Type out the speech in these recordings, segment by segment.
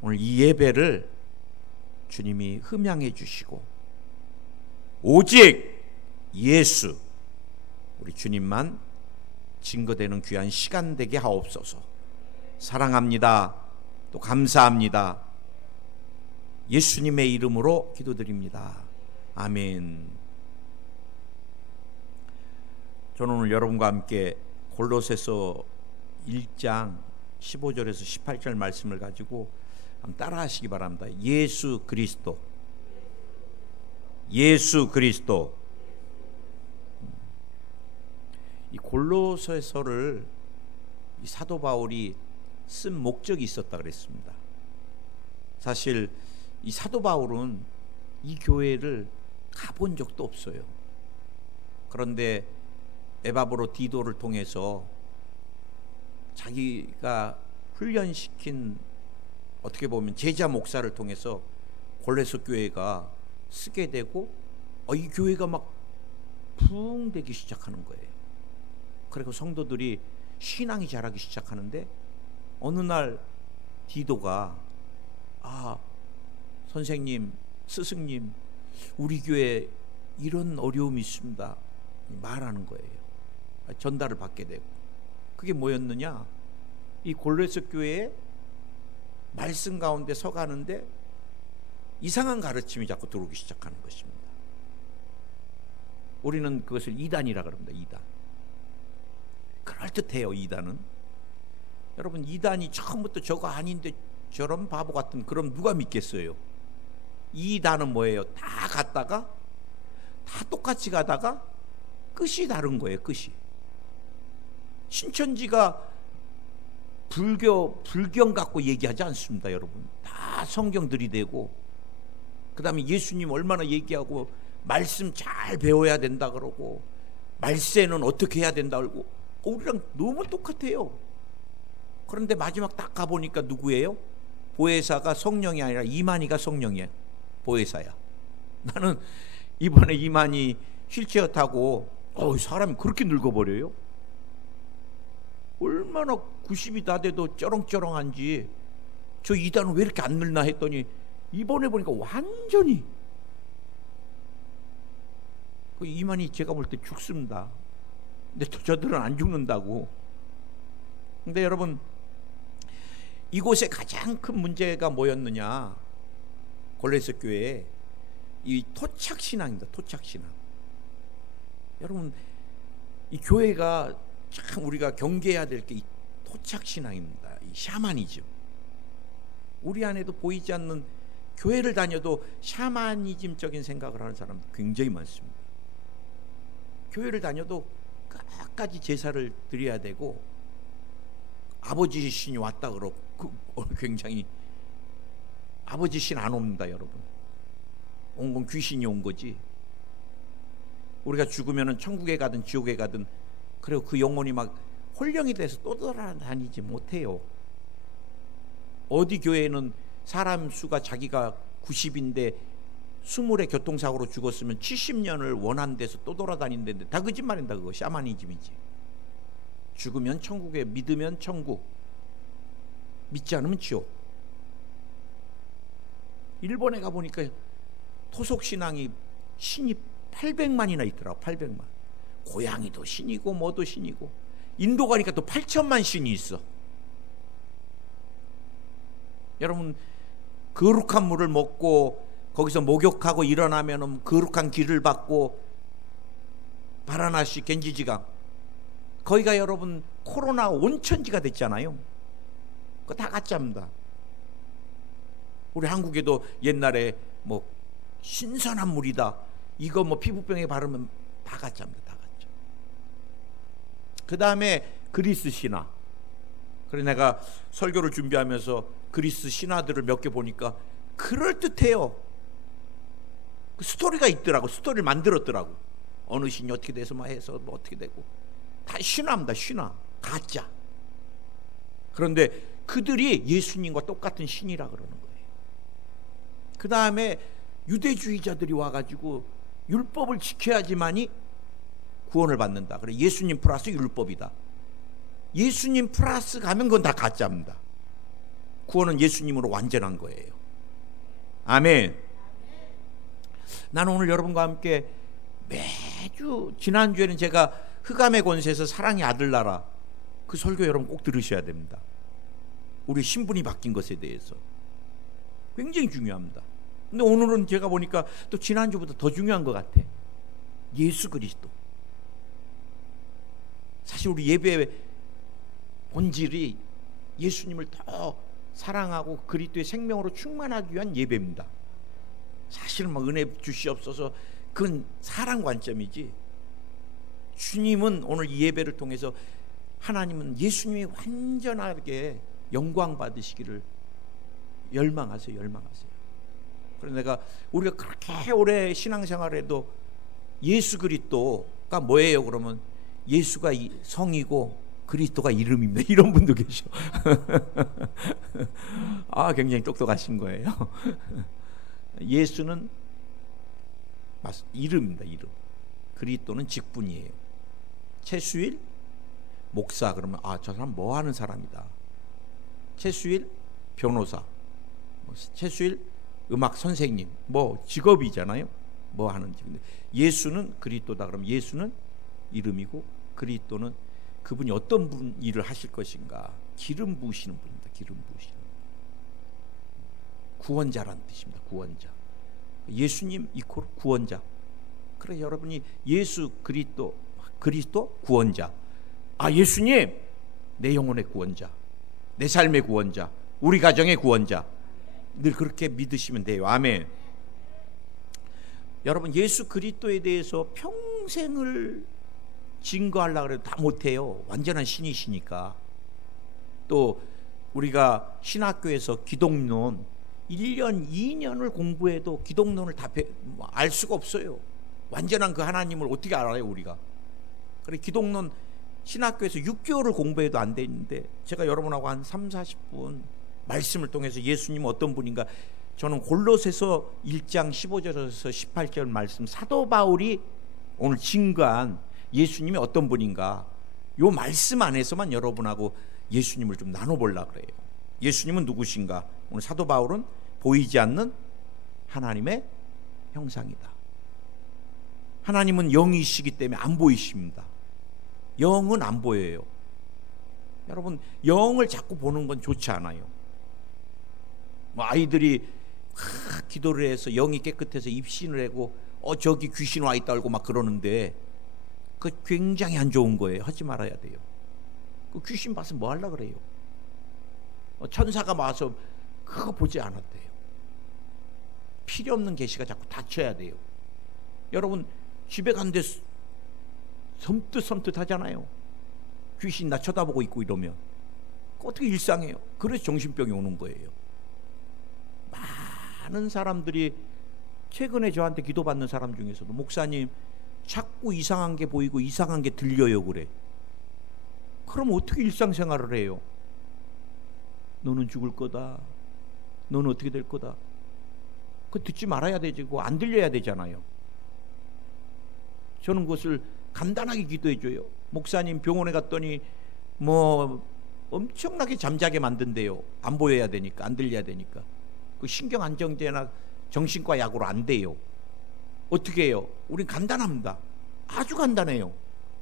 오늘 이 예배를 주님이 흠양해 주시고 오직 예수 우리 주님만 증거되는 귀한 시간 되게 하옵소서. 사랑합니다. 또 감사합니다. 예수님의 이름으로 기도드립니다. 아멘. 저는 오늘 여러분과 함께 골로새서 1장 15절에서 18절 말씀을 가지고 한번 따라 하시기 바랍니다. 예수 그리스도, 예수 그리스도. 이 골로새서를 이 사도 바울이 쓴 목적이 있었다 그랬습니다. 사실 이 사도 바울은 이 교회를 가본 적도 없어요. 그런데 에바브로 디도를 통해서 자기가 훈련시킨 어떻게 보면 제자 목사를 통해서 골로새 교회가 쓰게 되고 이 교회가 막 부흥되기 시작하는 거예요. 그리고 성도들이 신앙이 자라기 시작하는데 어느 날 디도가 선생님, 스승님, 우리 교회에 이런 어려움이 있습니다 말하는 거예요. 전달을 받게 되고 그게 뭐였느냐, 이 골로새 교회에 말씀 가운데 서가는데 이상한 가르침이 자꾸 들어오기 시작하는 것입니다. 우리는 그것을 이단이라 그럽니다. 이단. 그럴듯해요. 이단은. 여러분, 이단이 처음부터 저거 아닌데 저런 바보 같은, 그럼 누가 믿겠어요? 이단은 뭐예요? 다 갔다가 다 똑같이 가다가 끝이 다른 거예요. 끝이. 신천지가 불경 갖고 얘기하지 않습니다. 여러분, 다 성경 들이대고 그 다음에 예수님 얼마나 얘기하고 말씀 잘 배워야 된다 그러고 말세는 어떻게 해야 된다 그러고 우리랑 너무 똑같아요. 그런데 마지막 딱 가보니까 누구예요? 보혜사가 성령이 아니라 이만희가 성령이에요. 보혜사야. 나는 이번에 이만희 휠체어 타고 사람이 그렇게 늙어버려요. 얼마나 90이 다 돼도 쩌렁쩌렁한지 저 이단은 왜 이렇게 안 늙나 했더니 이번에 보니까 완전히 이만희 제가 볼 때 죽습니다. 근데 저들은 안 죽는다고. 근데 여러분, 이곳에 가장 큰 문제가 뭐였느냐, 골로새 교회에 이 토착신앙입니다. 토착신앙. 여러분, 이 교회가 참 우리가 경계해야 될 게 이 토착신앙입니다. 이 샤머니즘. 우리 안에도 보이지 않는, 교회를 다녀도 샤머니즘적인 생각을 하는 사람 굉장히 많습니다. 교회를 다녀도 끝까지 제사를 드려야 되고 아버지 신이 왔다 그러고 굉장히 아버지 신 안 옵니다. 여러분, 온 건 귀신이 온 거지. 우리가 죽으면 천국에 가든 지옥에 가든 그리고 그 영혼이 막 홀령이 돼서 또 돌아다니지 못해요. 어디 교회는 사람 수가 자기가 90인데 20의 교통사고로 죽었으면 70년을 원한 데서 또 돌아다닌다는데 다 거짓말입니다. 그거 샤머니즘이지. 죽으면 천국에, 믿으면 천국, 믿지 않으면 지옥. 일본에 가보니까 토속신앙이 신이 800만이나 있더라고. 800만. 고양이도 신이고 뭐도 신이고. 인도 가니까 또 8천만 신이 있어. 여러분, 거룩한 물을 먹고 거기서 목욕하고 일어나면 거룩한 길을 받고, 바라나시 겐지지강, 거기가 여러분 코로나 온천지가 됐잖아요. 그거 다 가짜입니다. 우리 한국에도 옛날에 뭐 신선한 물이다, 이거 뭐 피부병에 바르면 다 가짜입니다. 다 가짜. 그 다음에 그리스 신화. 그래서 내가 설교를 준비하면서 그리스 신화들을 몇 개 보니까 그럴듯해요. 그 스토리가 있더라고. 스토리를 만들었더라고. 어느 신이 어떻게 돼서 막 해서 뭐 어떻게 되고. 다 신화입니다. 신화. 가짜. 그런데 그들이 예수님과 똑같은 신이라 그러는 거예요. 그 다음에 유대주의자들이 와가지고 율법을 지켜야지만이 구원을 받는다. 그래, 예수님 플러스 율법이다. 예수님 플러스 가면 그건 다 가짜입니다. 구원은 예수님으로 완전한 거예요. 아멘. 나는 오늘 여러분과 함께 매주, 지난주에는 제가 흑암의 권세에서 사랑의 아들 나라, 그 설교 여러분 꼭 들으셔야 됩니다. 우리 신분이 바뀐 것에 대해서 굉장히 중요합니다. 근데 오늘은 제가 보니까 또 지난주보다 더 중요한 것 같아. 예수 그리스도. 사실 우리 예배의 본질이 예수님을 더 사랑하고 그리스도의 생명으로 충만하기 위한 예배입니다. 사실은 막 은혜 주시옵소서, 그건 사랑 관점이지, 주님은 오늘 이 예배를 통해서 하나님은 예수님이 완전하게 영광 받으시기를 열망하세요. 열망하세요. 그래서 내가 우리가 그렇게 오래 신앙생활해도 예수 그리스도가 뭐예요? 그러면 예수가 성이고 그리스도가 이름입니다. 이런 분도 계셔. 아, 굉장히 똑똑하신 거예요. 예수는 이름입니다. 이름. 그리스도는 직분이에요. 최수일 목사 그러면 저 사람 뭐 하는 사람이다. 최수일 변호사, 최수일 음악 선생님, 뭐 직업이잖아요. 뭐 하는지. 근데 예수는 그리스도다 그러면 예수는 이름이고 그리스도는 그분이 어떤 분 일을 하실 것인가, 기름 부으시는 분입니다. 기름 부으시는 구원자라는 뜻입니다. 구원자. 예수님 이퀄 구원자. 그래 여러분이 예수 그리스도 구원자. 예수님 내 영혼의 구원자, 내 삶의 구원자, 우리 가정의 구원자. 늘 그렇게 믿으시면 돼요. 아멘. 여러분 예수 그리스도에 대해서 평생을 증거하려고 해도 다 못해요. 완전한 신이시니까. 또 우리가 신학교에서 기독론 1년 2년을 공부해도 기독론을 다 알 수가 없어요. 완전한 그 하나님을 어떻게 알아요 우리가. 그래 기독론 신학교에서 6개월을 공부해도 안 되는데, 제가 여러분하고 한 30-40분 말씀을 통해서 예수님은 어떤 분인가, 저는 골로새서 1장 15절에서 18절 말씀, 사도 바울이 오늘 증거한 예수님이 어떤 분인가, 요 말씀 안에서만 여러분하고 예수님을 좀 나눠보려고 그래요. 예수님은 누구신가? 오늘 사도 바울은 보이지 않는 하나님의 형상이다. 하나님은 영이시기 때문에 안 보이십니다. 영은 안 보여요. 여러분 영을 자꾸 보는 건 좋지 않아요. 뭐 아이들이 기도를 해서 영이 깨끗해서 입신을 하고 저기 귀신 와 있다 알고 막 그러는데, 그 굉장히 안 좋은 거예요. 하지 말아야 돼요. 그 귀신 봐서 뭐 하려고 그래요. 천사가 와서 그거 보지 않았대요. 필요 없는 계시가 자꾸 닫혀야 돼요. 여러분 집에 간데 섬뜩섬뜩 하잖아요. 귀신 나 쳐다보고 있고 이러면 어떻게 일상해요. 그래서 정신병이 오는 거예요. 많은 사람들이 최근에 저한테 기도받는 사람 중에서도 목사님 자꾸 이상한 게 보이고 이상한 게 들려요 그래. 그럼 어떻게 일상생활을 해요? 너는 죽을 거다, 너는 어떻게 될 거다. 그거 듣지 말아야 되지. 그거 안 들려야 되잖아요. 저는 그것을 간단하게 기도해줘요. 목사님 병원에 갔더니 뭐 엄청나게 잠자게 만든대요. 안 보여야 되니까, 안 들려야 되니까. 그 신경 안정제나 정신과 약으로 안 돼요. 어떻게 해요? 우린 간단합니다. 아주 간단해요.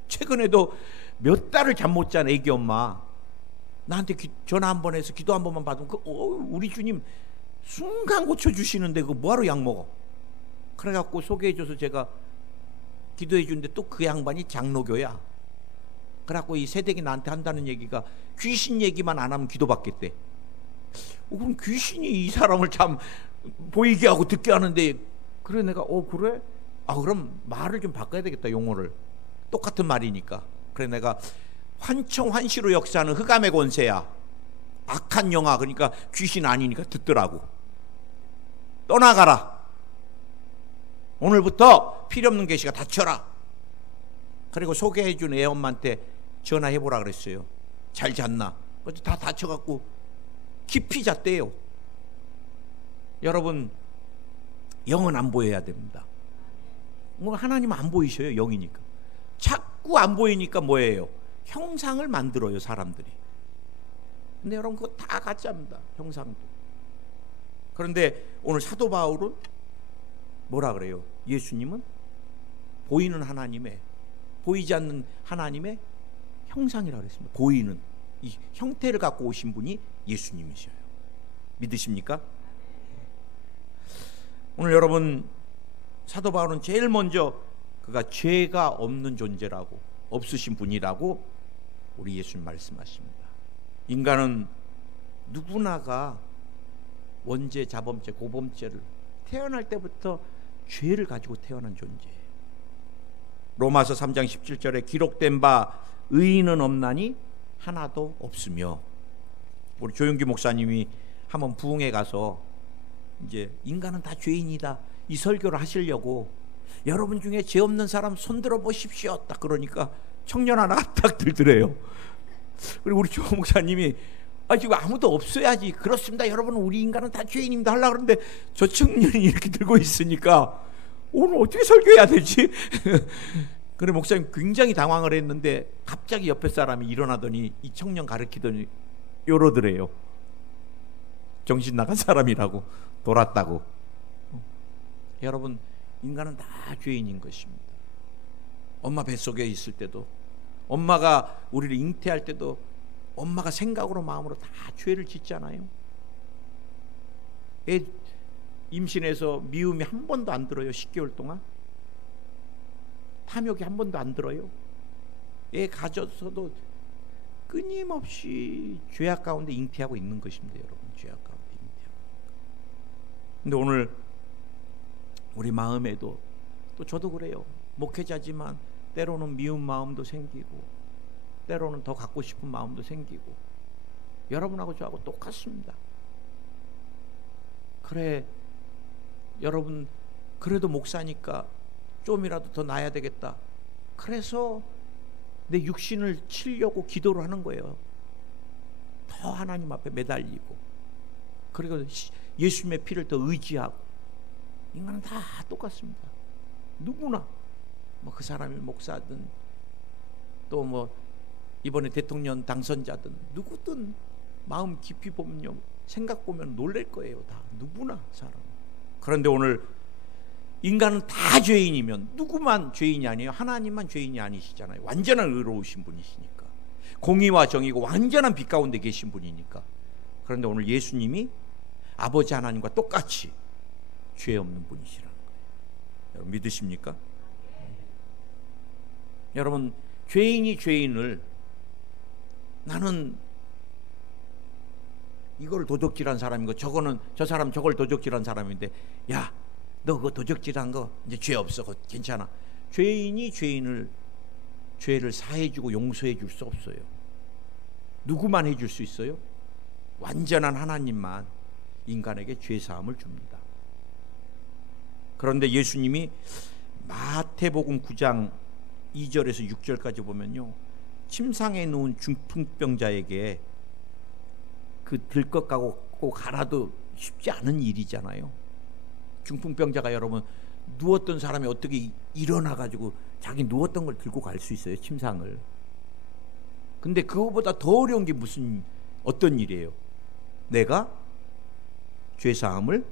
최근에도 몇 달을 잠 못 잔 애기 엄마 나한테 전화 한 번 해서 기도 한 번만 받으면 우리 주님 순간 고쳐주시는데 그거 뭐하러 약 먹어? 그래갖고 소개해줘서 제가 기도해 주는데 또 그 양반이 장로교야. 그래갖고 이 새댁이 나한테 한다는 얘기가 귀신 얘기만 안 하면 기도받겠대. 그럼 귀신이 이 사람을 참 보이게 하고 듣게 하는데, 그래 내가 그래? 그럼 말을 좀 바꿔야 되겠다. 용어를. 똑같은 말이니까. 그래 내가 환청환시로 역사하는 흑암의 권세야, 악한 영아, 그러니까 귀신 아니니까 듣더라고. 떠나가라. 오늘부터 필요 없는 계시가 닫혀라. 그리고 소개해준 애 엄마한테 전화해보라 그랬어요. 잘 잤나? 그래서 다 다쳐갖고 깊이 잤대요. 여러분 영은 안 보여야 됩니다. 뭐 하나님은 안 보이셔요. 영이니까. 자꾸 안 보이니까 뭐예요? 형상을 만들어요 사람들이. 근데 여러분 그거 다 가짜입니다. 형상도. 그런데 오늘 사도 바울은 뭐라 그래요? 예수님은 보이는 하나님의, 보이지 않는 하나님의 형상이라고 그랬습니다. 보이는 이 형태를 갖고 오신 분이 예수님이셔요. 믿으십니까? 오늘 여러분 사도 바울은 제일 먼저 그가 죄가 없는 존재라고, 없으신 분이라고 우리 예수님 말씀하십니다. 인간은 누구나가 원죄, 자범죄, 고범죄를 태어날 때부터 죄를 가지고 태어난 존재예요. 로마서 3장 17절에 기록된 바 의인은 없나니 하나도 없으며, 우리 조용기 목사님이 한번 부흥에 가서 이제 인간은 다 죄인이다 이 설교를 하시려고 여러분 중에 죄 없는 사람 손들어 보십시오 딱 그러니까 청년 하나가 딱 들더래요. 그리고 우리 조 목사님이 지금 아무도 없어야지, 그렇습니다 여러분 우리 인간은 다 죄인입니다 하려고 그러는데 저 청년이 이렇게 들고 있으니까 오늘 어떻게 설교해야 되지? 그래 목사님 굉장히 당황을 했는데 갑자기 옆에 사람이 일어나더니 이 청년 가르치더니 이러더래요. 정신 나간 사람이라고, 돌았다고. 여러분 인간은 다 죄인인 것입니다. 엄마 뱃속에 있을 때도, 엄마가 우리를 잉태할 때도 엄마가 생각으로 마음으로 다 죄를 짓잖아요. 애 임신해서 미움이 한 번도 안 들어요. 10개월 동안 탐욕이 한 번도 안 들어요. 애 가져서도 끊임없이 죄악 가운데 잉태하고 있는 것입니다. 여러분 죄악 가운데 잉태하고. 근데 오늘 우리 마음에도, 또 저도 그래요. 목회자지만 때로는 미운 마음도 생기고 때로는 더 갖고 싶은 마음도 생기고, 여러분하고 저하고 똑같습니다. 그래 여러분 그래도 목사니까 좀이라도 더 나아야 되겠다, 그래서 내 육신을 치려고 기도를 하는 거예요. 더 하나님 앞에 매달리고, 그리고 예수님의 피를 더 의지하고. 인간은 다 똑같습니다. 누구나 뭐 그 사람이 목사든 또 뭐 이번에 대통령 당선자든 누구든 마음 깊이 보면요, 생각 보면 놀랄 거예요. 다 누구나 사람. 그런데 오늘 인간은 다 죄인이면 누구만 죄인이 아니에요? 하나님만 죄인이 아니시잖아요. 완전한 의로우신 분이시니까, 공의와 정의고 완전한 빛 가운데 계신 분이니까. 그런데 오늘 예수님이 아버지 하나님과 똑같이 죄 없는 분이시라는 거예요. 여러분 믿으십니까? 여러분 죄인이 죄인을, 나는 이걸 도적질한 사람이고 저거는 저 사람 저걸 도적질한 사람인데, 야 너 그거 도적질한 거 이제 죄 없어, 그거 괜찮아. 죄인이 죄인을 죄를 사해주고 용서해 줄 수 없어요. 누구만 해줄 수 있어요? 완전한 하나님만 인간에게 죄 사함을 줍니다. 그런데 예수님이 마태복음 9장 2절에서 6절까지 보면요, 침상에 누운 중풍병자에게 그 들것 가고 갈아도 쉽지 않은 일이잖아요. 중풍병자가 여러분 누웠던 사람이 어떻게 일어나가지고 자기 누웠던 걸 들고 갈 수 있어요, 침상을. 근데 그거보다 더 어려운 게 어떤 일이에요? 내가 죄사함을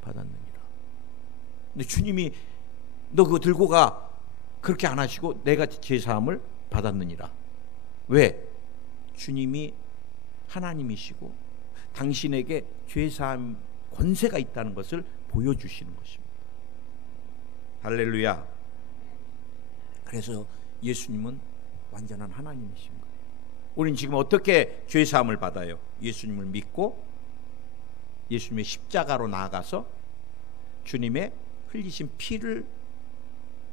받았느니라. 근데 주님이 너 그거 들고 가, 그렇게 안 하시고 내가 죄사함을 받았느니라. 왜? 주님이 하나님이시고 당신에게 죄사함 권세가 있다는 것을 보여주시는 것입니다. 할렐루야. 그래서 예수님은 완전한 하나님이신 거예요. 우린 지금 어떻게 죄사함을 받아요? 예수님을 믿고 예수님의 십자가로 나아가서 주님의 흘리신 피를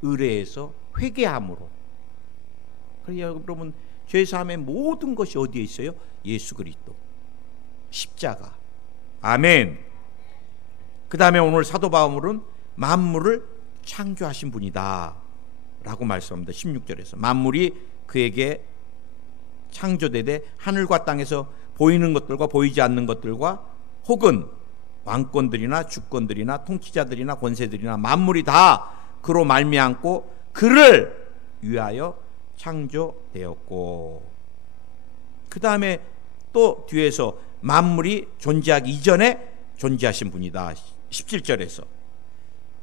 의뢰해서 회개함으로. 그래서 여러분 죄사함의 모든 것이 어디에 있어요? 예수 그리스도 십자가. 아멘. 그 다음에 오늘 사도 바울은 만물을 창조하신 분이다 라고 말씀합니다. 16절에서 만물이 그에게 창조되되 하늘과 땅에서 보이는 것들과 보이지 않는 것들과 혹은 왕권들이나 주권들이나 통치자들이나 권세들이나 만물이 다 그로 말미암고 그를 위하여 창조되었고, 그 다음에 또 뒤에서 만물이 존재하기 이전에 존재하신 분이다. 17절에서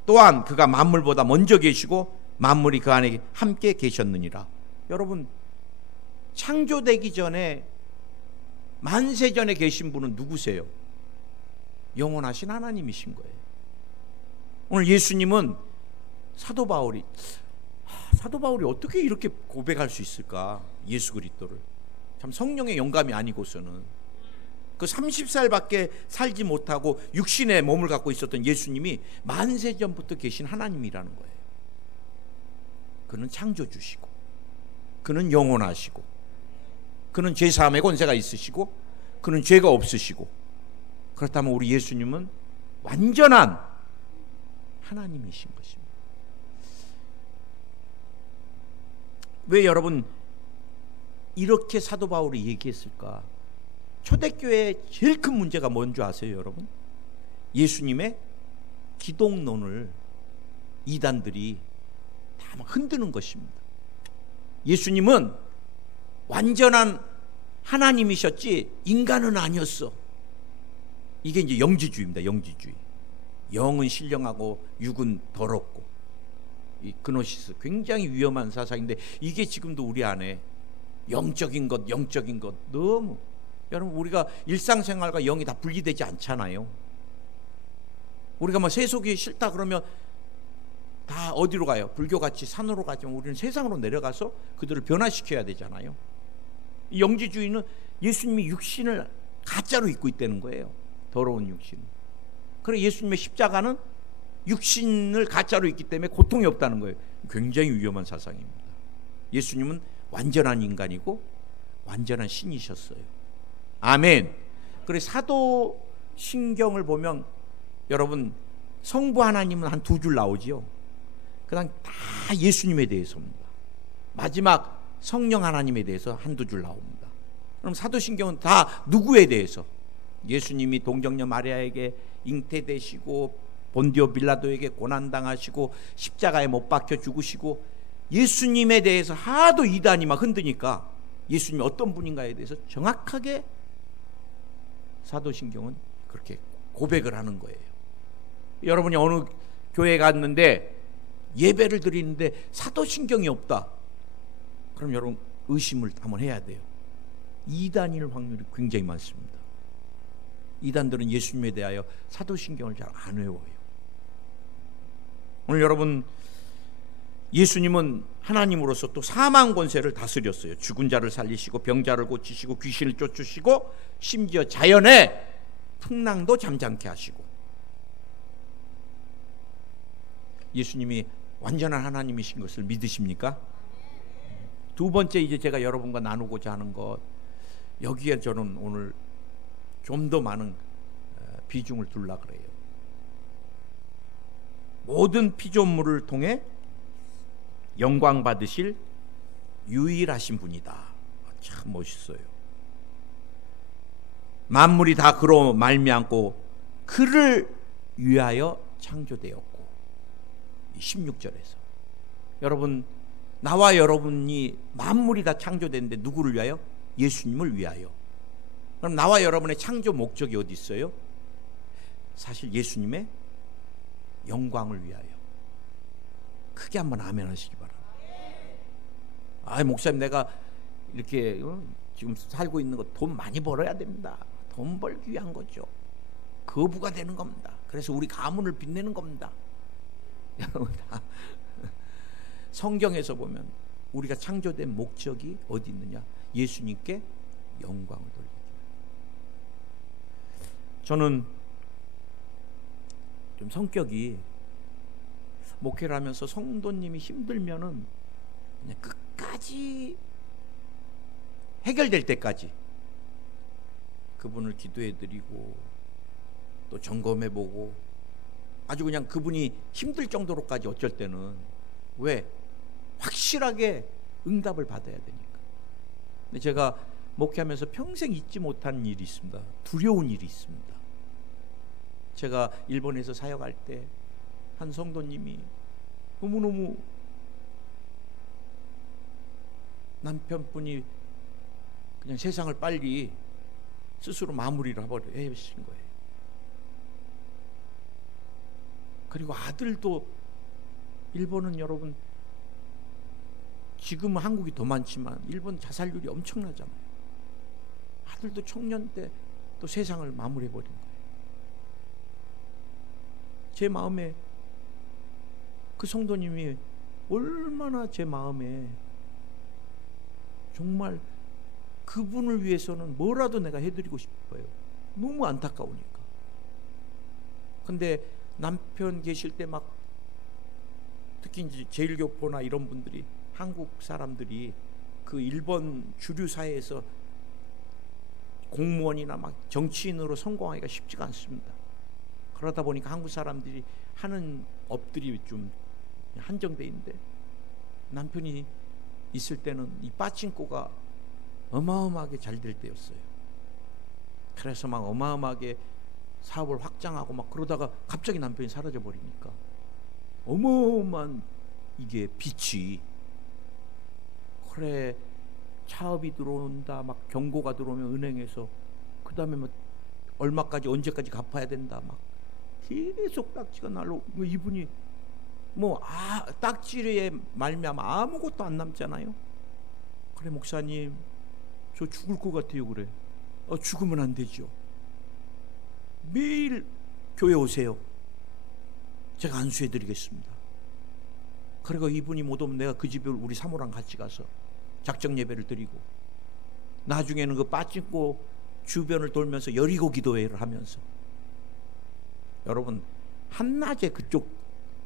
또한 그가 만물보다 먼저 계시고 만물이 그 안에 함께 계셨느니라. 여러분, 창조되기 전에 만세 전에 계신 분은 누구세요? 영원하신 하나님이신 거예요. 오늘 예수님은 사도 바울이 어떻게 이렇게 고백할 수 있을까? 예수 그리스도를 참 성령의 영감이 아니고서는 그 30살밖에 살지 못하고 육신의 몸을 갖고 있었던 예수님이 만세 전부터 계신 하나님이라는 거예요. 그는 창조주시고 그는 영원하시고 그는 죄사함의 권세가 있으시고 그는 죄가 없으시고, 그렇다면 우리 예수님은 완전한 하나님이신 것입니다. 왜 여러분 이렇게 사도 바울이 얘기했을까? 초대교회의 제일 큰 문제가 뭔지 아세요, 여러분? 예수님의 기독론을 이단들이 다 막 흔드는 것입니다. 예수님은 완전한 하나님이셨지 인간은 아니었어. 이게 이제 영지주의입니다. 영지주의. 영은 신령하고 육은 더럽고, 이 그노시스 굉장히 위험한 사상인데 이게 지금도 우리 안에 영적인 것 너무, 여러분 우리가 일상생활과 영이 다 분리되지 않잖아요. 우리가 뭐 세속이 싫다 그러면 다 어디로 가요? 불교같이 산으로 가지만 우리는 세상으로 내려가서 그들을 변화시켜야 되잖아요. 이 영지주의는 예수님이 육신을 가짜로 입고 있다는 거예요. 더러운 육신. 그래 예수님의 십자가는 육신을 가짜로 입기 때문에 고통이 없다는 거예요. 굉장히 위험한 사상입니다. 예수님은 완전한 인간이고 완전한 신이셨어요. 아멘. 그래 사도신경을 보면 여러분 성부 하나님은 한 두 줄 나오지요. 그다음 다 예수님에 대해서입니다. 마지막 성령 하나님에 대해서 한두 줄 나옵니다. 그럼 사도신경은 다 누구에 대해서? 예수님이 동정녀 마리아에게 잉태되시고 본디오 빌라도에게 고난당하시고 십자가에 못 박혀 죽으시고, 예수님에 대해서 하도 이단이 막 흔드니까 예수님이 어떤 분인가에 대해서 정확하게 사도신경은 그렇게 고백을 하는 거예요. 여러분이 어느 교회에 갔는데 예배를 드리는데 사도신경이 없다, 그럼 여러분 의심을 한번 해야 돼요. 이단일 확률이 굉장히 많습니다. 이단들은 예수님에 대하여 사도신경을 잘 안 외워요. 오늘 여러분 예수님은 하나님으로서 또 사망 권세를 다스렸어요. 죽은 자를 살리시고 병자를 고치시고 귀신을 쫓으시고 심지어 자연의 풍랑도 잠잠케 하시고, 예수님이 완전한 하나님이신 것을 믿으십니까? 두 번째 이제 제가 여러분과 나누고자 하는 것, 여기에 저는 오늘 좀 더 많은 비중을 둘라 그래요. 모든 피조물을 통해 영광 받으실 유일하신 분이다. 참 멋있어요. 만물이 다 그로 말미암고 그를 위하여 창조되었고, 16절에서 여러분 나와 여러분이 만물이 다 창조됐는데 누구를 위하여? 예수님을 위하여. 그럼 나와 여러분의 창조 목적이 어디 있어요? 사실 예수님의 영광을 위하여. 크게 한번 아멘 하시기 바랍니다. 아, 목사님 내가 이렇게 지금 살고 있는 거 돈 많이 벌어야 됩니다. 돈 벌기 위한 거죠. 거부가 되는 겁니다. 그래서 우리 가문을 빛내는 겁니다. 여러분 다 성경에서 보면 우리가 창조된 목적이 어디 있느냐? 예수님께 영광을 돌리기. 저는 좀 성격이, 목회를 하면서 성도님이 힘들면은 그냥 끝까지 해결될 때까지 그분을 기도해드리고 또 점검해보고, 아주 그냥 그분이 힘들 정도로까지 어쩔 때는, 왜? 확실하게 응답을 받아야 되니까. 근데 제가 목회하면서 평생 잊지 못한 일이 있습니다. 두려운 일이 있습니다. 제가 일본에서 사역할 때 한 성도님이 너무너무 남편분이 그냥 세상을 빨리 스스로 마무리를 해버리신 거예요. 그리고 아들도, 일본은 여러분 지금은 한국이 더 많지만 일본 자살률이 엄청나잖아요. 아들도 청년 때 또 세상을 마무리해버린 거예요. 제 마음에 그 성도님이 얼마나 제 마음에 정말 그분을 위해서는 뭐라도 내가 해드리고 싶어요. 너무 안타까우니까. 근데 남편 계실 때 막 특히 이제 제일교포나 이런 분들이, 한국 사람들이 그 일본 주류 사회에서 공무원이나 막 정치인으로 성공하기가 쉽지가 않습니다. 그러다 보니까 한국 사람들이 하는 업들이 좀 한정돼 있는데, 남편이 있을 때는 이 빠칭코가 어마어마하게 잘 될 때였어요. 그래서 막 어마어마하게 사업을 확장하고 막 그러다가 갑자기 남편이 사라져 버리니까 어마어마한 이게 빛이, 그래 차업이 들어온다, 막 경고가 들어오면 은행에서 그 다음에 뭐 얼마까지 언제까지 갚아야 된다, 막 계속 딱지가 날로, 이분이 뭐 딱지에 말미암아 아무것도 안 남잖아요. 그래 목사님 저 죽을 것 같아요. 그래 죽으면 안 되죠. 매일 교회 오세요. 제가 안수해 드리겠습니다. 그리고 이분이 못 오면 내가 그 집에 우리 사모랑 같이 가서 작정 예배를 드리고, 나중에는 그 빠진코 주변을 돌면서 여리고 기도회를 하면서, 여러분 한낮에 그쪽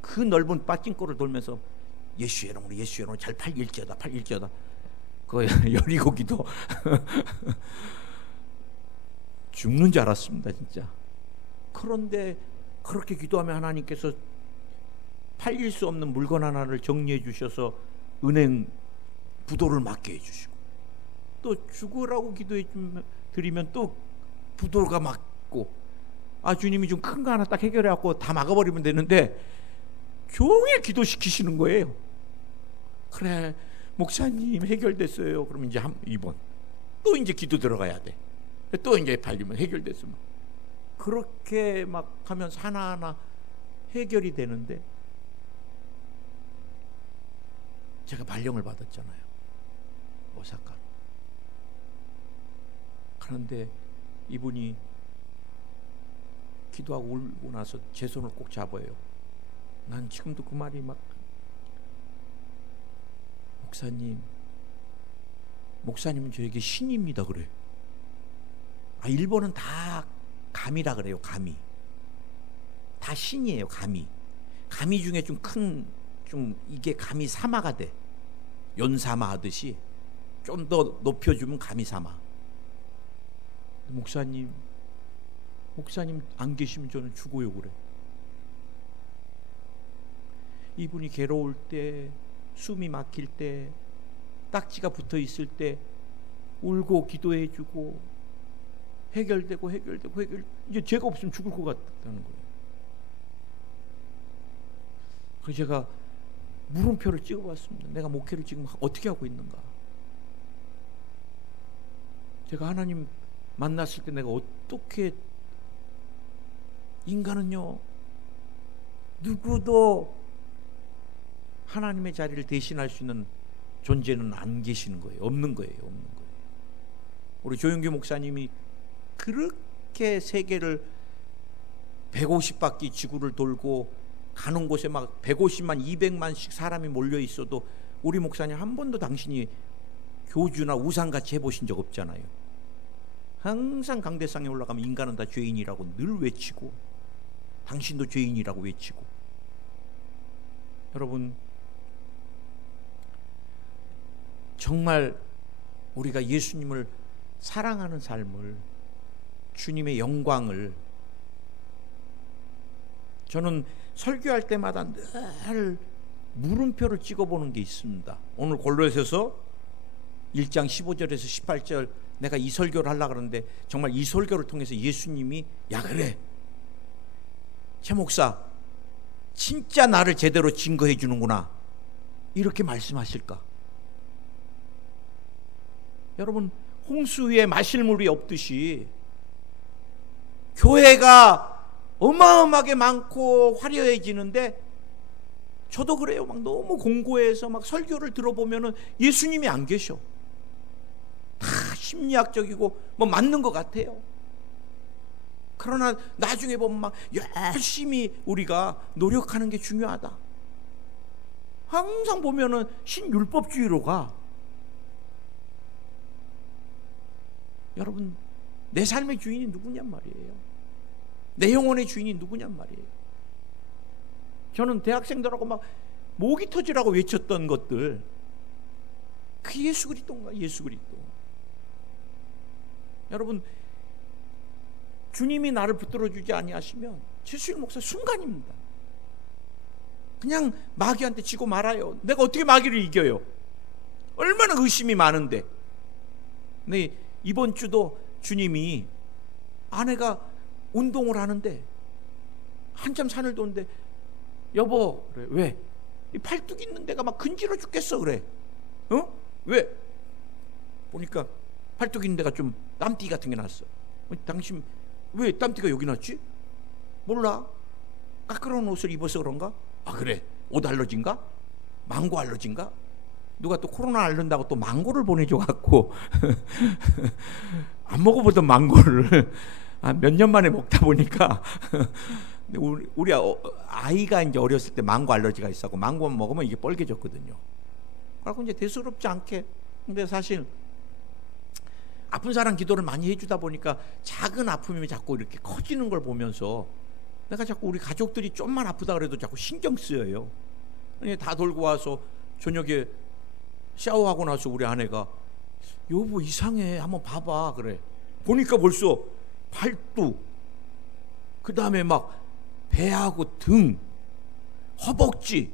그 넓은 빠진코를 돌면서 예수의 이름으로 예수의 이름으로 잘 팔릴지어다 팔릴지어다, 그 여리고 기도 죽는 줄 알았습니다 진짜. 그런데 그렇게 기도하면 하나님께서 팔릴 수 없는 물건 하나를 정리해 주셔서 은행 부도를 막게 해주시고, 또 죽으라고 기도해 드리면 또 부도가 막고, 주님이 좀 큰 거 하나 딱 해결해 갖고 다 막아버리면 되는데 종일 기도시키시는 거예요. 그래 목사님 해결됐어요. 그럼 이제 2번 또 이제 기도 들어가야 돼. 또 이제 팔리면 해결됐으면, 그렇게 막 하면서 하나하나 해결이 되는데, 제가 발령을 받았잖아요, 오사카로. 그런데 이분이 기도하고 울고 나서 제 손을 꼭 잡아요. 난 지금도 그 말이 막, 목사님은 저에게 신입니다 그래. 일본은 다 감이라 그래요. 감이 다 신이에요. 감이 중에 좀 큰, 좀 이게 감이 사마가 돼. 연사마 하듯이 좀 더 높여주면 감이 사마. 목사님 안 계시면 저는 죽어요 그래. 이분이 괴로울 때, 숨이 막힐 때, 딱지가 붙어 있을 때 울고 기도해주고 해결되고 이제 제가 없으면 죽을 것 같다는 거예요. 그래서 제가 물음표를 찍어봤습니다. 내가 목회를 지금 어떻게 하고 있는가. 제가 하나님 만났을 때 내가 어떻게, 인간은요 누구도 하나님의 자리를 대신할 수 있는 존재는 안 계시는 거예요. 없는 거예요. 우리 조영규 목사님이 그렇게 세계를 150바퀴 지구를 돌고 가는 곳에 막 150만 200만씩 사람이 몰려 있어도 우리 목사님 한 번도 당신이 교주나 우상같이 해보신 적 없잖아요. 항상 강대상에 올라가면 인간은 다 죄인이라고 늘 외치고, 당신도 죄인이라고 외치고. 여러분 정말 우리가 예수님을 사랑하는 삶을, 주님의 영광을, 저는 설교할 때마다 늘 물음표를 찍어보는 게 있습니다. 오늘 골로새서 1장 15절에서 18절 내가 이 설교를 하려고 그러는데, 정말 이 설교를 통해서 예수님이 야 그래 최 목사 진짜 나를 제대로 증거해 주는구나 이렇게 말씀하실까? 여러분 홍수 위에 마실 물이 없듯이 교회가 어마어마하게 많고 화려해지는데 저도 그래요. 막 너무 공고해서 막 설교를 들어보면은 예수님이 안 계셔. 다 심리학적이고 뭐 맞는 것 같아요. 그러나 나중에 보면 막 열심히 우리가 노력하는 게 중요하다. 항상 보면은 신율법주의로 가. 여러분, 내 삶의 주인이 누구냔 말이에요. 내 영혼의 주인이 누구냔 말이에요. 저는 대학생들하고 막 목이 터지라고 외쳤던 것들, 그 예수 그리스도인가? 예수 그리스도. 여러분, 주님이 나를 붙들어주지 아니하시면 최수일 목사 순간입니다. 그냥 마귀한테 지고 말아요. 내가 어떻게 마귀를 이겨요? 얼마나 의심이 많은데. 근데 이번 주도 주님이 아내가 운동을 하는데 한참 산을 도는데 여보, 그래. 왜? 이 팔뚝 있는 데가 막 근질러 죽겠어. 그래. 어? 왜? 보니까 팔뚝 있는 데가 좀 땀띠 같은 게 났어. 당신 왜 땀띠가 여기 났지? 몰라. 까끌어온 옷을 입어서 그런가? 아, 그래. 옷 알러지인가? 망고 알러지인가? 누가 또 코로나 앓는다고 또 망고를 보내줘 갖고 안 먹어보던 망고를 몇 년 만에 먹다 보니까 우리 아이가 이제 어렸을 때 망고 알러지가 있었고 망고만 먹으면 이게 뻘개졌거든요. 그래서 이제 대수롭지 않게. 근데 사실 아픈 사람 기도를 많이 해주다 보니까 작은 아픔이 자꾸 이렇게 커지는 걸 보면서 내가 자꾸 우리 가족들이 좀만 아프다 그래도 자꾸 신경 쓰여요. 다 돌고 와서 저녁에 샤워하고 나서 우리 아내가 여보 이상해 한번 봐봐. 그래. 보니까 벌써 팔뚝, 그 다음에 막 배하고 등, 허벅지,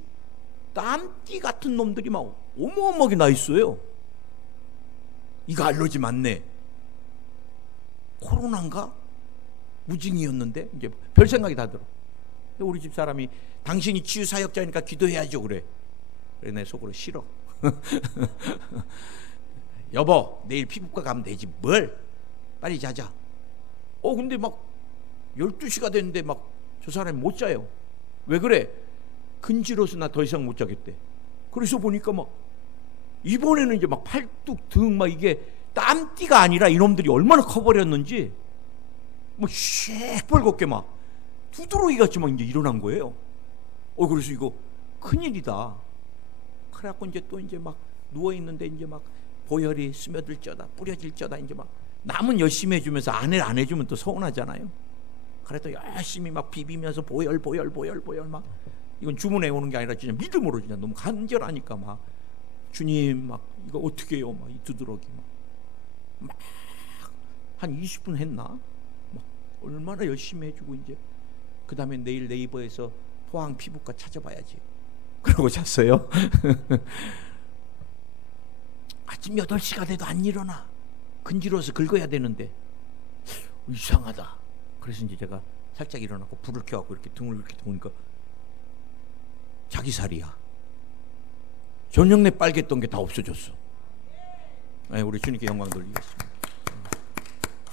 땀띠 같은 놈들이 막 어마어마하게 나 있어요. 이거 알러지 맞네. 코로나인가? 무징이었는데 이제 별 생각이 다 들어. 우리 집 사람이 당신이 치유 사역자니까 기도해야죠. 그래. 그래 내 속으로 싫어. 여보 내일 피부과 가면 되지 뭘. 빨리 자자. 근데 막 12시가 됐는데 막 저 사람이 못 자요. 왜 그래? 근지러서 나 더 이상 못 자겠대. 그래서 보니까 막 이번에는 이제 막 팔뚝 등 막 이게 땀띠가 아니라 이놈들이 얼마나 커버렸는지 뭐 시뻘겋게 막 두드러기 같이 막 이제 일어난 거예요. 그래서 이거 큰일이다. 그래갖고 이제 또 이제 막 누워있는데 이제 막 보혈이 스며들 쩌다 뿌려질 쩌다 이제 막 남은 열심히 해주면서 아내를 안 해주면 또 서운하잖아요. 그래도 열심히 막 비비면서 보혈 막 이건 주문해 오는 게 아니라 진짜 믿음으로 진짜 너무 간절하니까 막 주님 막 이거 어떻게 해요? 막 이 두드러기 막 한 20분 했나? 막 얼마나 열심히 해주고 이제 그 다음에 내일 네이버에서 포항 피부과 찾아봐야지. 그러고 잤어요. 아침 8시가 돼도 안 일어나. 근지러워서 긁어야 되는데 이상하다. 그래서 이제 제가 살짝 일어나고 불을 켜갖고 이렇게 등을 이렇게 보니까 자기 살이야. 저녁 내 빨갰던 게 다 없어졌어. 네, 우리 주님께 영광 돌리겠습니다.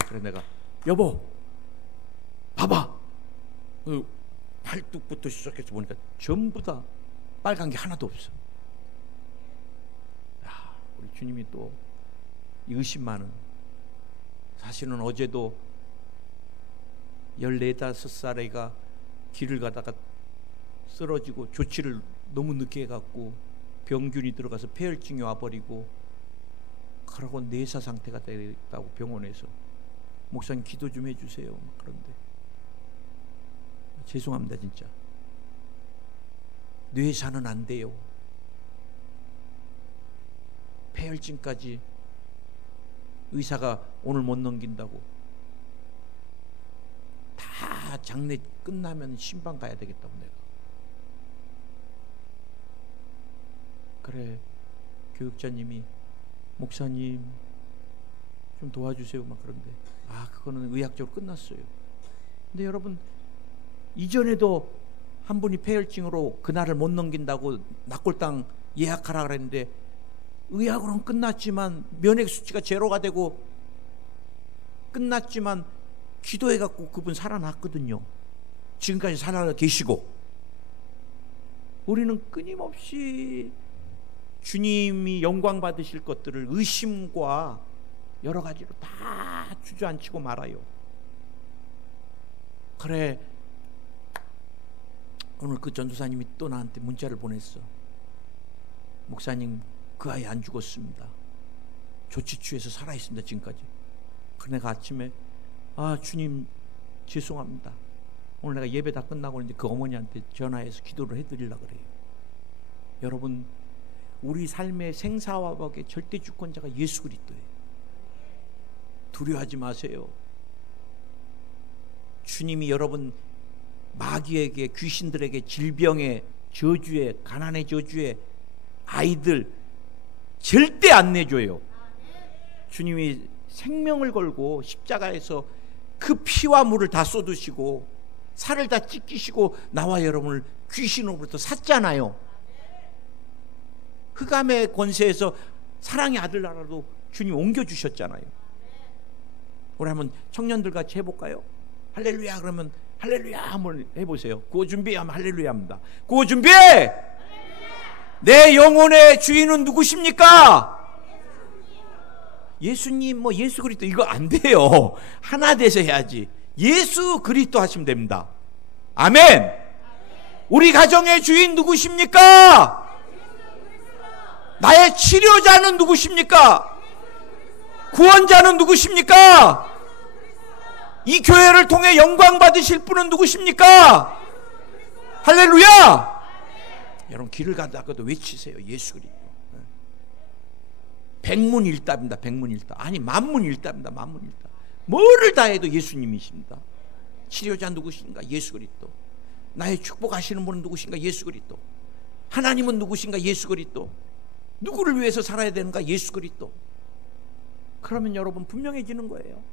그래서 내가 여보 봐봐. 팔뚝부터 시작해서 보니까 전부 다 빨간 게 하나도 없어. 우리 주님이 또 의심 많은. 사실은 어제도 14, 5살 애가 길을 가다가 쓰러지고 조치를 너무 늦게 해갖고 병균이 들어가서 폐혈증이 와버리고 그러고 뇌사 상태가 됐다고 병원에서 목사님 기도 좀 해주세요. 그런데 죄송합니다 진짜. 뇌사는 안 돼요. 폐혈증까지 의사가 오늘 못 넘긴다고. 다 장례 끝나면 신방 가야 되겠다고 내가. 그래 교육자님이 목사님 좀 도와주세요 막 그런데 그거는 의학적으로 끝났어요. 근데 여러분 이전에도 한 분이 폐혈증으로 그날을 못 넘긴다고 낙골당 예약하라 그랬는데 의학으로는 끝났지만 면역 수치가 제로가 되고 끝났지만 기도해갖고 그분 살아났거든요. 지금까지 살아 계시고. 우리는 끊임없이 주님이 영광 받으실 것들을 의심과 여러 가지로 다 주저앉히고 말아요. 그래, 오늘 그 전도사님이 또 나한테 문자를 보냈어. 목사님, 그 아이 안 죽었습니다. 조치 취해서 살아있습니다, 지금까지. 그 내가 아침에 주님 죄송합니다. 오늘 내가 예배 다 끝나고 있는데 그 어머니한테 전화해서 기도를 해드리려고 그래요. 여러분, 우리 삶의 생사화복의 절대 주권자가 예수 그리스도예요. 두려워하지 마세요. 주님이 여러분 마귀에게, 귀신들에게, 질병의 저주에, 가난의 저주에 아이들 절대 안 내줘요. 주님이 생명을 걸고 십자가에서 그 피와 물을 다 쏟으시고 살을 다 찢기시고 나와 여러분을 귀신으로부터 샀잖아요. 흑암의 권세에서 사랑의 아들 나라로 주님 옮겨주셨잖아요. 우리 한번 청년들 같이 해볼까요? 할렐루야 그러면 할렐루야 한번 해보세요. 구호 준비하면 할렐루야 합니다. 구호 준비! 할렐루야! 내 영혼의 주인은 누구십니까? 예수님, 뭐 예수 그리스도 이거 안 돼요. 하나 돼서 해야지. 예수 그리스도 하시면 됩니다. 아멘. 우리 가정의 주인 누구십니까? 나의 치료자는 누구십니까? 구원자는 누구십니까? 이 교회를 통해 영광 받으실 분은 누구십니까? 할렐루야! 여러분 길을 가다가도 외치세요. 예수 그리스도. 백문일답입니다. 백문일답. 아니 만문일답입니다. 만문일답. 뭐를 다 해도 예수님이십니다. 치료자 누구신가? 예수 그리스도. 나의 축복하시는 분은 누구신가? 예수 그리스도. 하나님은 누구신가? 예수 그리스도. 누구를 위해서 살아야 되는가? 예수 그리스도. 그러면 여러분 분명해지는 거예요.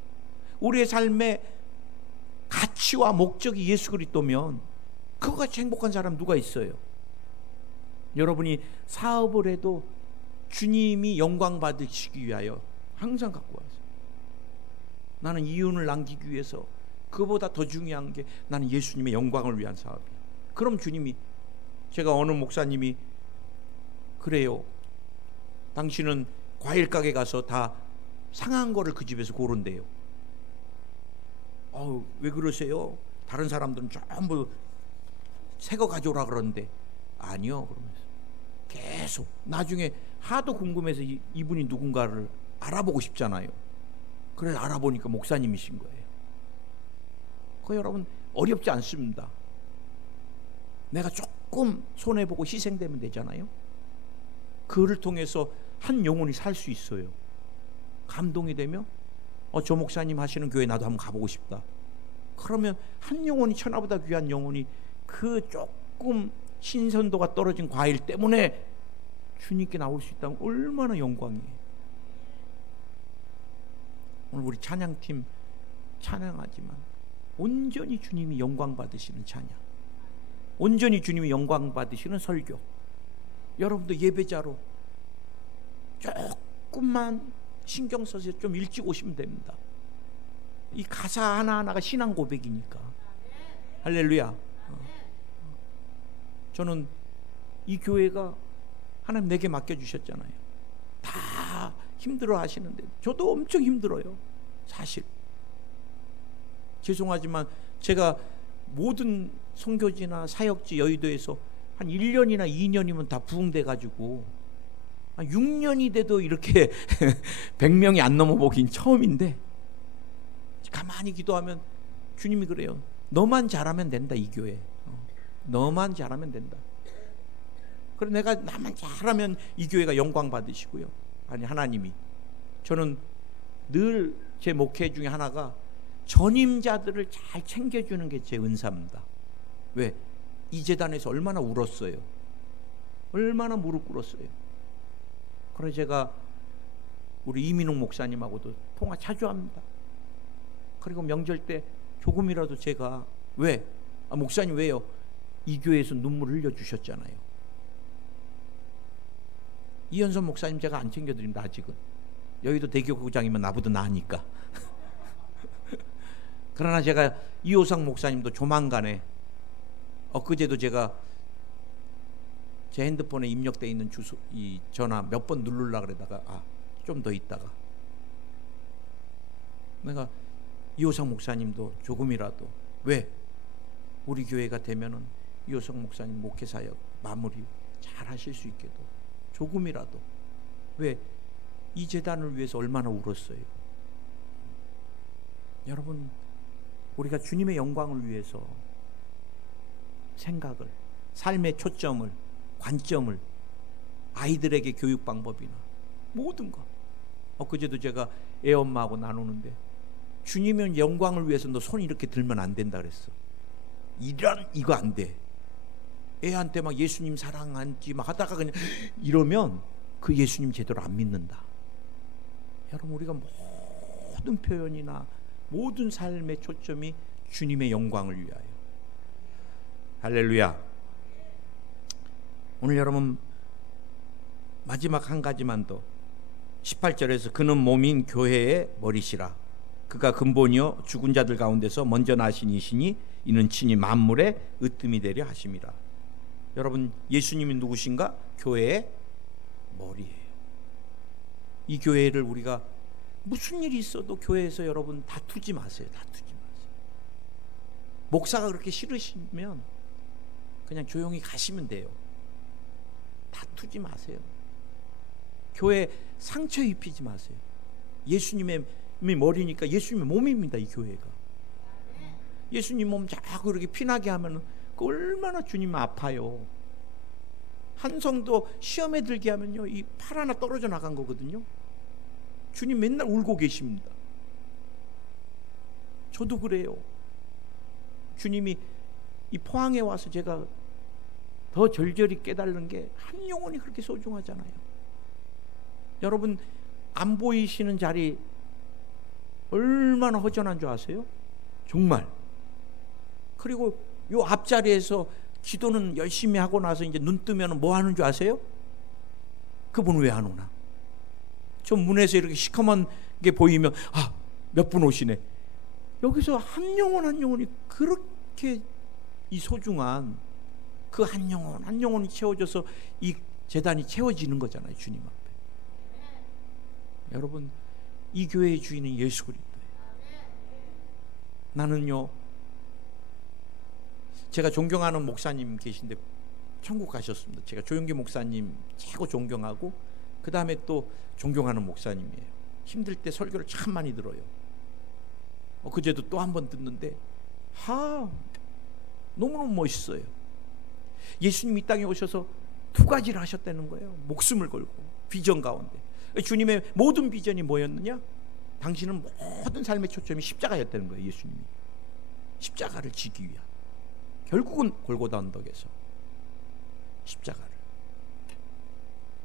우리의 삶의 가치와 목적이 예수 그리스도면 그거같이 행복한 사람 누가 있어요? 여러분이 사업을 해도 주님이 영광 받으시기 위하여 항상 갖고 와서 나는 이윤을 남기기 위해서 그보다 더 중요한 게 나는 예수님의 영광을 위한 사업이야. 그럼 주님이, 제가 어느 목사님이 그래요. 당신은 과일 가게 가서 다 상한 거를 그 집에서 고른대요. 왜 그러세요? 다른 사람들은 전부 새 거 가져오라 그러는데 아니요 그러면서 계속 나중에 하도 궁금해서 이분이 누군가를 알아보고 싶잖아요. 그래서 알아보니까 목사님이신 거예요. 그 여러분 어렵지 않습니다. 내가 조금 손해보고 희생되면 되잖아요. 그를 통해서 한 영혼이 살 수 있어요. 감동이 되면 저 목사님 하시는 교회 나도 한번 가보고 싶다. 그러면 한 영혼이, 천하보다 귀한 영혼이 그 조금 신선도가 떨어진 과일 때문에 주님께 나올 수 있다면 얼마나 영광이에요. 오늘 우리 찬양팀 찬양하지만 온전히 주님이 영광 받으시는 찬양, 온전히 주님이 영광 받으시는 설교. 여러분도 예배자로 조금만 신경 써서 좀 일찍 오시면 됩니다. 이 가사 하나하나가 신앙 고백이니까. 할렐루야. 저는 이 교회가 하나님 내게 맡겨주셨잖아요. 다 힘들어 하시는데 저도 엄청 힘들어요. 사실 죄송하지만 제가 모든 선교지나 사역지 여의도에서 한 1년이나 2년이면 다 부흥돼 가지고 6년이 돼도 이렇게 100명이 안 넘어보긴 처음인데, 가만히 기도하면 주님이 그래요. 너만 잘하면 된다. 이 교회 너만 잘하면 된다. 그래 내가 나만 잘하면 이 교회가 영광 받으시고요. 아니 하나님이, 저는 늘 제 목회 중에 하나가 전임자들을 잘 챙겨주는 게 제 은사입니다. 왜? 이 재단에서 얼마나 울었어요. 얼마나 무릎 꿇었어요. 그래서 제가 우리 이민웅 목사님하고도 통화 자주 합니다. 그리고 명절 때 조금이라도 제가 왜? 목사님 왜요? 이 교회에서 눈물을 흘려주셨잖아요. 이현선 목사님 제가 안 챙겨드립니다. 아직은 여의도 대교구장이면 나보다 나으니까. 그러나 제가 이호상 목사님도 조만간에 엊그제도 제가 제 핸드폰에 입력되어 있는 주소 이 전화 몇 번 누르려고 그러다가 좀 더 있다가 내가 이호상 목사님도 조금이라도 왜 우리 교회가 되면은 이호상 목사님 목회사역 마무리 잘 하실 수 있게도 조금이라도 왜 이 재단을 위해서 얼마나 울었어요. 여러분 우리가 주님의 영광을 위해서 생각을 삶의 초점을 관점을 아이들에게 교육 방법이나 모든 것 엊그제도 제가 애엄마하고 나누는데 주님의 영광을 위해서 너 손 이렇게 들면 안 된다 그랬어. 이거 안 돼. 애한테 막 예수님 사랑한지 막 하다가 그냥 이러면 그 예수님 제대로 안 믿는다. 여러분 우리가 모든 표현이나 모든 삶의 초점이 주님의 영광을 위하여. 할렐루야. 오늘 여러분 마지막 한 가지만 더 18절에서 그는 몸인 교회의 머리시라. 그가 근본이요 죽은 자들 가운데서 먼저 나신 이시니 이는 친히 만물의 으뜸이 되려 하심이라. 여러분 예수님이 누구신가? 교회의 머리예요. 이 교회를 우리가 무슨 일이 있어도 교회에서 여러분 다투지 마세요. 다투지 마세요. 목사가 그렇게 싫으시면 그냥 조용히 가시면 돼요. 다투지 마세요. 교회 상처 입히지 마세요. 예수님의 머리니까 예수님의 몸입니다. 이 교회가. 예수님 몸 자꾸 그렇게 피나게 하면 그 얼마나 주님 아파요. 한 성도 시험에 들게 하면요 이 팔 하나 떨어져 나간 거거든요. 주님 맨날 울고 계십니다. 저도 그래요. 주님이 이 포항에 와서 제가 더 절절히 깨달은 게 한 영혼이 그렇게 소중하잖아요. 여러분 안 보이시는 자리 얼마나 허전한 줄 아세요? 정말. 그리고 요 앞자리에서 기도는 열심히 하고 나서 이제 눈 뜨면 뭐 하는 줄 아세요? 그분 왜 안 오나? 저 문에서 이렇게 시커먼 게 보이면 몇 분 오시네. 여기서 한 영혼 한 영혼이 그렇게 이 소중한 그 한 영혼 한 영혼이 채워져서 이 재단이 채워지는 거잖아요. 주님 앞에. 여러분 이 교회의 주인은 예수 그리스도예요. 나는요 제가 존경하는 목사님 계신데 천국 가셨습니다. 제가 조용기 목사님 최고 존경하고 그 다음에 또 존경하는 목사님이에요. 힘들 때 설교를 참 많이 들어요. 그제도 또 한 번 듣는데 너무너무 멋있어요. 예수님 이 땅에 오셔서 두 가지를 하셨다는 거예요. 목숨을 걸고 비전 가운데. 주님의 모든 비전이 뭐였느냐? 당신은 모든 삶의 초점이 십자가였다는 거예요. 예수님이 십자가를 지기 위한, 결국은 골고다 언덕에서 십자가를.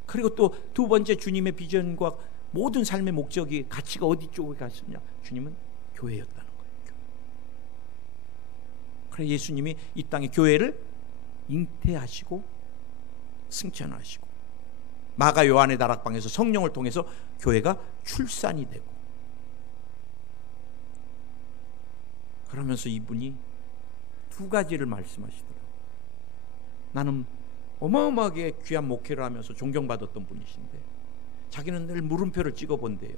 그리고 또 두 번째 주님의 비전과 모든 삶의 목적이 가치가 어디 쪽에 갔느냐? 주님은 교회였다는 거예요. 교회. 그래서 예수님이 이 땅에 교회를 잉태하시고 승천하시고 마가 요한의 다락방에서 성령을 통해서 교회가 출산이 되고, 그러면서 이분이 두 가지를 말씀하시더라고요. 나는 어마어마하게 귀한 목회를 하면서 존경받았던 분이신데 자기는 늘 물음표를 찍어본대요.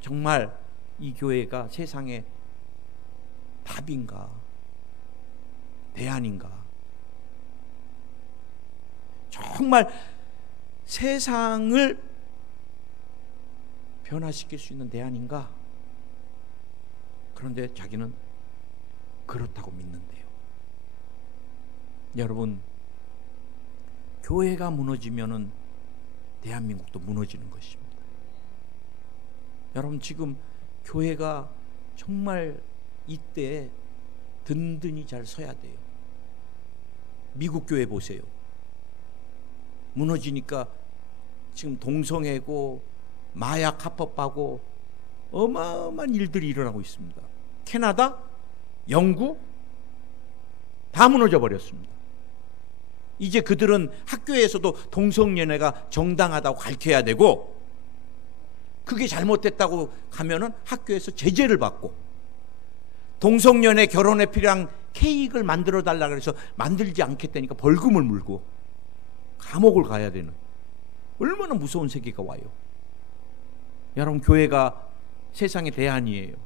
정말 이 교회가 세상의 답인가 대안인가, 정말 세상을 변화시킬 수 있는 대안인가. 그런데 자기는 그렇다고 믿는데요. 여러분, 교회가 무너지면은 대한민국도 무너지는 것입니다. 여러분, 지금 교회가 정말 이때 든든히 잘 서야 돼요. 미국 교회 보세요. 무너지니까 지금 동성애고 마약 합법하고 어마어마한 일들이 일어나고 있습니다. 캐나다, 영국 다 무너져 버렸습니다. 이제 그들은 학교에서도 동성연애가 정당하다고 가르쳐야 되고, 그게 잘못됐다고 가면은 학교에서 제재를 받고, 동성연애 결혼에 필요한 케이크를 만들어 달라 그래서 만들지 않겠다니까 벌금을 물고 감옥을 가야 되는, 얼마나 무서운 세계가 와요. 여러분, 교회가 세상의 대안이에요.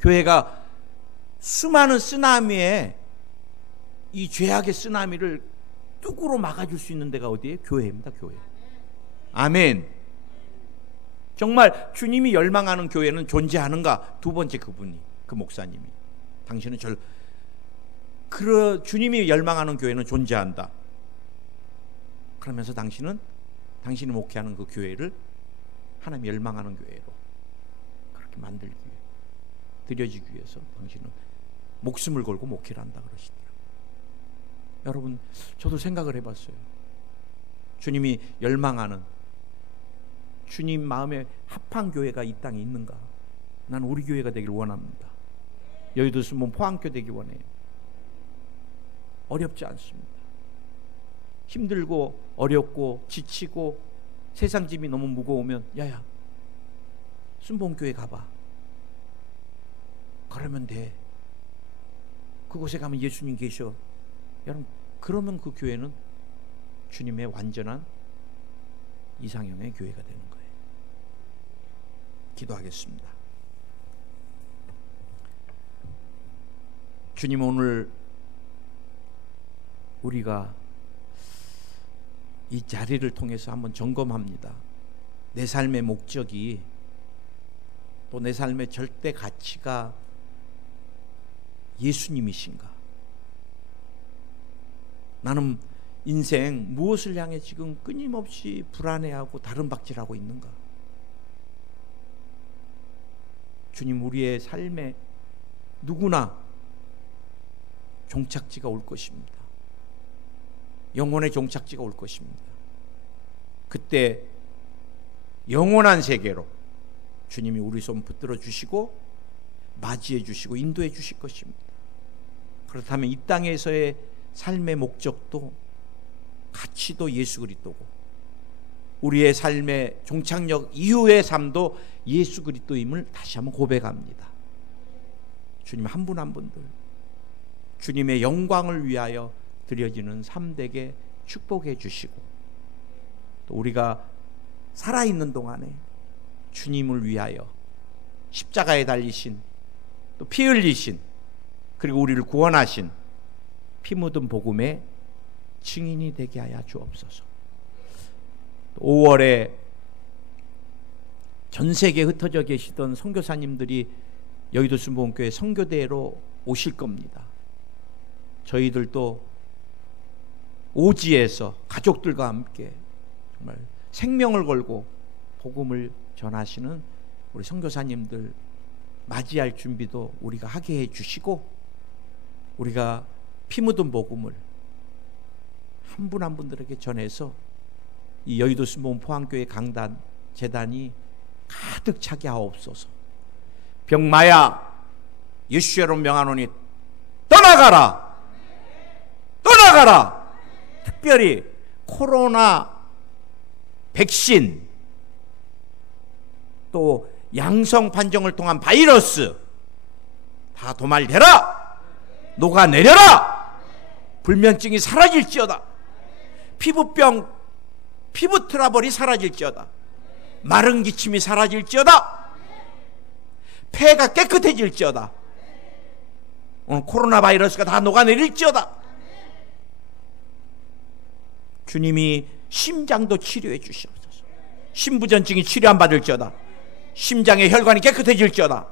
교회가 수많은 쓰나미에 이 죄악의 쓰나미를 뚝으로 막아줄 수 있는 데가 어디예요? 교회입니다. 교회. 아멘. 정말 주님이 열망하는 교회는 존재하는가? 두 번째, 그분이, 그 목사님이, 당신은 주님이 열망하는 교회는 존재한다. 그러면서 당신이 목회하는 그 교회를 하나님 열망하는 교회로 그렇게 만들기 위해, 드려지기 위해서 당신은 목숨을 걸고 목회를 한다 그러시더라고요. 여러분, 저도 생각을 해봤어요. 주님이 열망하는, 주님 마음에 합한 교회가 이 땅에 있는가? 나는 우리 교회가 되길 원합니다. 여의도 순복 포항교 되기 원해요. 어렵지 않습니다. 힘들고 어렵고 지치고 세상 짐이 너무 무거우면 야야 순복음교회 가봐. 그러면 돼. 그곳에 가면 예수님 계셔. 여러분, 그러면 그 교회는 주님의 완전한 이상형의 교회가 되는 거예요. 기도하겠습니다. 주님, 오늘 우리가 이 자리를 통해서 한번 점검합니다. 내 삶의 목적이, 또 내 삶의 절대 가치가 예수님이신가? 나는 인생 무엇을 향해 지금 끊임없이 불안해하고 다른박질하고 있는가? 주님, 우리의 삶에 누구나 종착지가 올 것입니다. 영혼의 종착지가 올 것입니다. 그때 영원한 세계로 주님이 우리 손 붙들어 주시고 맞이해 주시고 인도해 주실 것입니다. 그렇다면 이 땅에서의 삶의 목적도 가치도 예수 그리스도고, 우리의 삶의 종착역 이후의 삶도 예수 그리스도임을 다시 한번 고백합니다. 주님, 한 분 한 분들 주님의 영광을 위하여 드려지는 삶 되게 축복해 주시고, 또 우리가 살아있는 동안에 주님을 위하여 십자가에 달리신, 또 피 흘리신, 그리고 우리를 구원하신 피 묻은 복음의 증인이 되게 하여 주옵소서. 5월에 전 세계에 흩어져 계시던 선교사님들이 여의도 순복음교회 선교대회로 오실 겁니다. 저희들도 오지에서 가족들과 함께 정말 생명을 걸고 복음을 전하시는 우리 선교사님들 맞이할 준비도 우리가 하게 해 주시고, 우리가 피 묻은 복음을 한 분 한 분들에게 전해서 이 여의도 순복음 포항교회 강단 재단이 가득 차게 하옵소서. 병마야 예수로 명하노니 떠나가라, 떠나가라. 특별히 코로나 백신, 또 양성 판정을 통한 바이러스 다 도말되라, 녹아내려라. 불면증이 사라질지어다. 피부병, 피부 트러블이 사라질지어다. 마른 기침이 사라질지어다. 폐가 깨끗해질지어다. 오늘 코로나 바이러스가 다 녹아내릴지어다. 주님이 심장도 치료해 주시옵소서. 심부전증이 치료 안 받을지어다. 심장의 혈관이 깨끗해질지어다.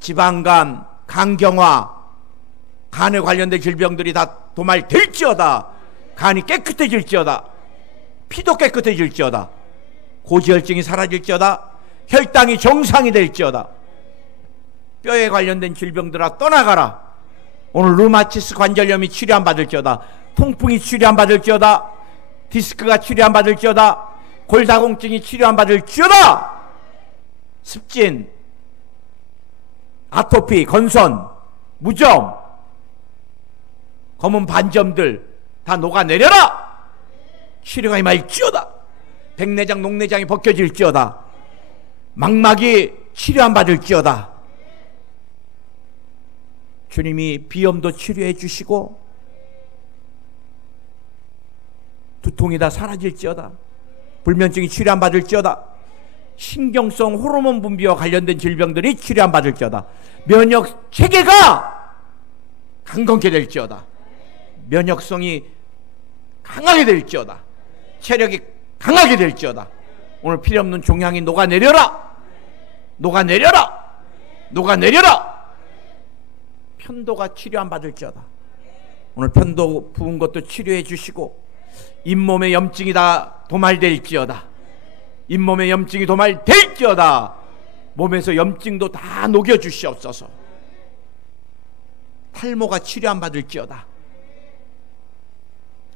지방간, 간경화, 간에 관련된 질병들이 다 도말될지어다. 간이 깨끗해질지어다. 피도 깨끗해질지어다. 고지혈증이 사라질지어다. 혈당이 정상이 될지어다. 뼈에 관련된 질병들아 떠나가라. 오늘 루마티스 관절염이 치료 안 받을지어다. 통풍이 치료 안 받을지어다. 디스크가 치료 안 받을지어다. 골다공증이 치료 안 받을지어다. 습진, 아토피, 건선, 무좀, 검은 반점들 다 녹아내려라. 치료가 임할지어다. 백내장 녹내장이 벗겨질지어다. 망막이 치료 안 받을지어다. 주님이 비염도 치료해 주시고 두통이 다 사라질지어다. 불면증이 치료 안 받을지어다. 신경성 호르몬 분비와 관련된 질병들이 치료 안 받을지어다. 면역 체계가 강건케 될지어다. 면역성이 강하게 될지어다. 체력이 강하게 될지어다. 오늘 필요 없는 종양이 녹아내려라. 녹아내려라. 녹아내려라. 편도가 치료 안 받을지어다. 오늘 편도 부은 것도 치료해 주시고 잇몸에 염증이 다 도말될지어다. 잇몸에 염증이 도말될지어다. 몸에서 염증도 다 녹여주시옵소서. 탈모가 치료 안 받을지어다.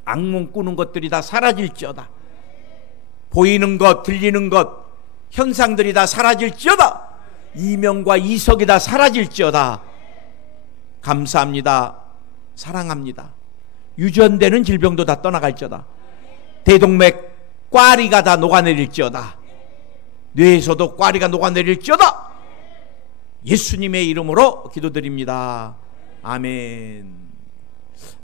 악몽 꾸는 것들이 다 사라질지어다. 보이는 것, 들리는 것, 현상들이 다 사라질지어다. 이명과 이석이 다 사라질지어다. 감사합니다. 사랑합니다. 유전되는 질병도 다 떠나갈지어다. 대동맥 꽈리가 다 녹아내릴지어다. 뇌에서도 꽈리가 녹아내릴지어다. 예수님의 이름으로 기도드립니다. 아멘.